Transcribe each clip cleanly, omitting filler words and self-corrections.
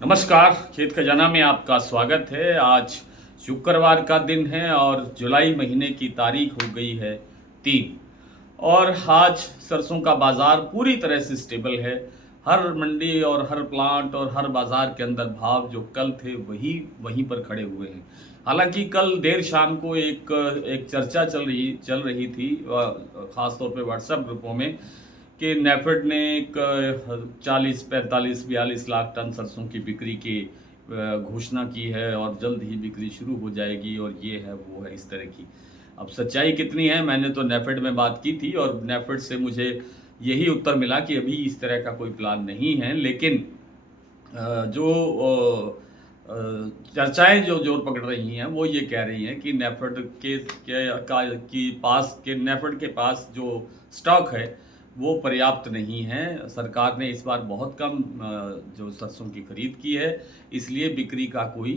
नमस्कार, खेत खजाना में आपका स्वागत है। आज शुक्रवार का दिन है और जुलाई महीने की तारीख हो गई है 3 और आज सरसों का बाज़ार पूरी तरह से स्टेबल है। हर मंडी और हर प्लांट और हर बाज़ार के अंदर भाव जो कल थे वही वहीं पर खड़े हुए हैं। हालांकि कल देर शाम को एक चर्चा चल रही थी, ख़ास तौर पे व्हाट्सएप ग्रुपों में, कि नेफेड ने एक 40, 45, 42 लाख टन सरसों की बिक्री की घोषणा की है और जल्द ही बिक्री शुरू हो जाएगी और ये है वो है इस तरह की। अब सच्चाई कितनी है, मैंने तो नेफेड में बात की थी और नेफेड से मुझे यही उत्तर मिला कि अभी इस तरह का कोई प्लान नहीं है। लेकिन जो चर्चाएं जो जोर पकड़ रही हैं वो ये कह रही हैं कि नेफेड के नेफेड के पास जो स्टॉक है वो पर्याप्त नहीं है। सरकार ने इस बार बहुत कम जो सरसों की खरीद की है, इसलिए बिक्री का कोई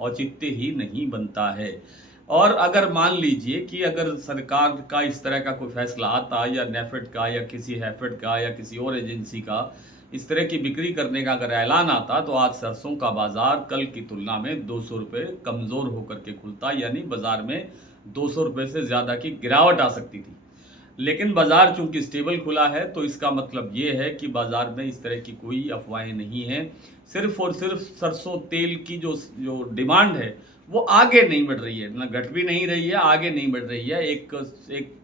औचित्य ही नहीं बनता है। और अगर मान लीजिए कि अगर सरकार का इस तरह का कोई फैसला आता, या नेफेड का या किसी हैफेड का या किसी और एजेंसी का इस तरह की बिक्री करने का अगर ऐलान आता, तो आज सरसों का बाजार कल की तुलना में 200 रुपये कमज़ोर होकर के खुलता, यानी बाजार में 200 रुपये से ज़्यादा की गिरावट आ सकती थी। लेकिन बाजार चूंकि स्टेबल खुला है, तो इसका मतलब ये है कि बाजार में इस तरह की कोई अफवाहें नहीं हैं। सिर्फ और सिर्फ सरसों तेल की जो जो डिमांड है वो आगे नहीं बढ़ रही है, ना घट भी नहीं रही है, आगे नहीं बढ़ रही है। एक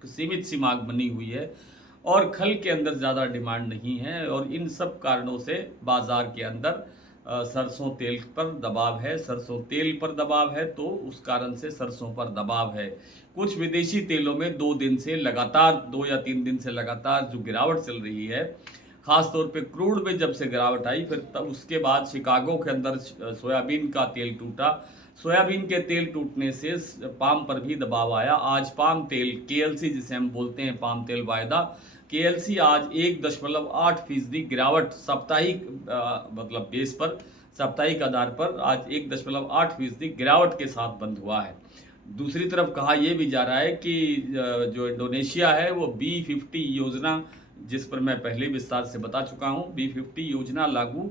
सीमित सी मांग बनी हुई है और खल के अंदर ज़्यादा डिमांड नहीं है, और इन सब कारणों से बाजार के अंदर सरसों तेल पर दबाव है। सरसों तेल पर दबाव है तो उस कारण से सरसों पर दबाव है। कुछ विदेशी तेलों में 2 दिन से लगातार, 2 या 3 दिन से लगातार जो गिरावट चल रही है, खास तौर पे क्रूड में जब से गिरावट आई, फिर तब उसके बाद शिकागो के अंदर सोयाबीन का तेल टूटा। सोयाबीन के तेल टूटने से पाम पर भी दबाव आया। आज पाम तेल केएलसी, जिसे हम बोलते हैं पाम तेल वायदा, केएलसी आज 1.8% गिरावट साप्ताहिक मतलब बेस पर, साप्ताहिक आधार पर आज 1.8% गिरावट के साथ बंद हुआ है। दूसरी तरफ कहा यह भी जा रहा है कि जो इंडोनेशिया है वो B50 योजना, जिस पर मैं पहले विस्तार से बता चुका हूं, B50 योजना लागू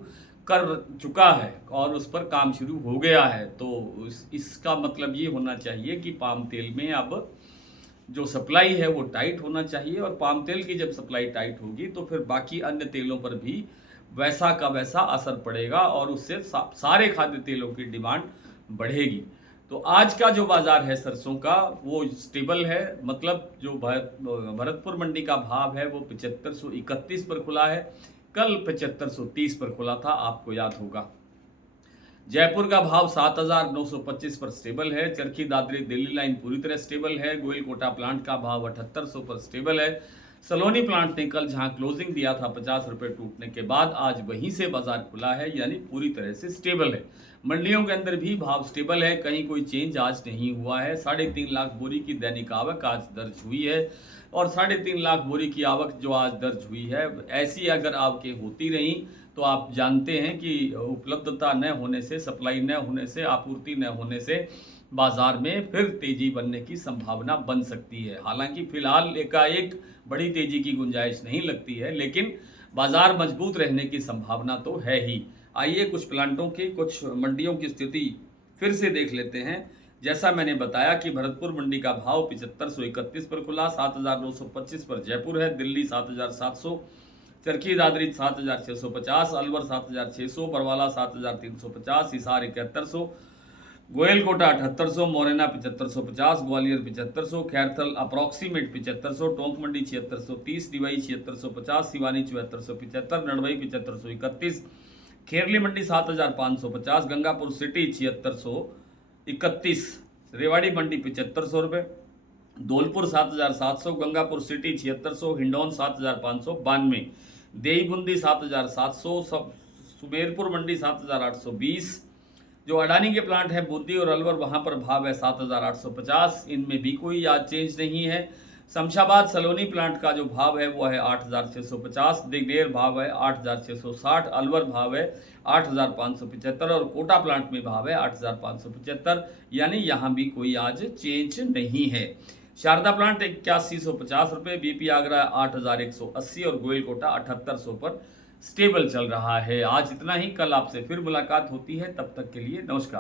कर चुका है और उस पर काम शुरू हो गया है। तो इसका मतलब ये होना चाहिए कि पाम तेल में अब जो सप्लाई है वो टाइट होना चाहिए, और पाम तेल की जब सप्लाई टाइट होगी तो फिर बाकी अन्य तेलों पर भी वैसा का वैसा असर पड़ेगा और उससे सारे खाद्य तेलों की डिमांड बढ़ेगी। तो आज का जो बाजार है सरसों का वो स्टेबल है। मतलब जो भरतपुर मंडी का भाव है वो 7531 पर खुला है, कल 7530 पर खुला था, आपको याद होगा। जयपुर का भाव 7925 पर स्टेबल है। चरखी दादरी दिल्ली लाइन पूरी तरह स्टेबल है। गोयल कोटा प्लांट का भाव 7800 पर स्टेबल है। सलोनी प्लांट ने कल जहां क्लोजिंग दिया था 50 रुपए टूटने के बाद, आज वहीं से बाजार खुला है, यानी पूरी तरह से स्टेबल है। मंडियों के अंदर भी भाव स्टेबल है, कहीं कोई चेंज आज नहीं हुआ है। 3.5 लाख बोरी की दैनिक आवक आज दर्ज हुई है, और 3.5 लाख बोरी की आवक जो आज दर्ज हुई है, ऐसी अगर आवकें होती रहीं तो आप जानते हैं कि उपलब्धता न होने से, सप्लाई न होने से, आपूर्ति न होने से बाजार में फिर तेजी बनने की संभावना बन सकती है। हालांकि फिलहाल एकाएक बड़ी तेजी की गुंजाइश नहीं लगती है, लेकिन बाजार मजबूत रहने की संभावना तो है ही। आइए कुछ प्लांटों की, कुछ मंडियों की स्थिति फिर से देख लेते हैं। जैसा मैंने बताया कि भरतपुर मंडी का भाव 7531 पर खुला, 7925 पर जयपुर है, दिल्ली 7700, चरखी दादरी 7650, अलवर 7600, बरवाला 7350, हिसार 7100, गोयल कोटा 7800, मोरेना 7550, ग्वालियर 7500, खैरथल अप्रॉक्सीमेट 7500, टोंक मंडी 7630, डिवाई 7650, सिवानी 7475, नड़वई 7531, खेरली मंडी 7550, गंगापुर सिटी 7631, रेवाड़ी मंडी 7500 रुपये, धौलपुर 7700, गंगापुर सिटी 7600, हिंडौन 7592, देईबुंदी 7700, सब सुमेरपुर मंडी 7820, जो अडानी के प्लांट है बूंदी और अलवर, वहां पर भाव है 7850, इनमें भी कोई आज चेंज नहीं है। शमशाबाद सलोनी प्लांट का जो भाव है वो है 8650, दिगडेर भाव है 8660, अलवर भाव है 8575, और कोटा प्लांट में भाव है 8575, यानी यहाँ भी कोई आज चेंज नहीं है। शारदा प्लांट 8150 रुपये, BP आगरा 8180, और गोयल कोटा 7800 पर स्टेबल चल रहा है। आज इतना ही, कल आपसे फिर मुलाकात होती है, तब तक के लिए नमस्कार।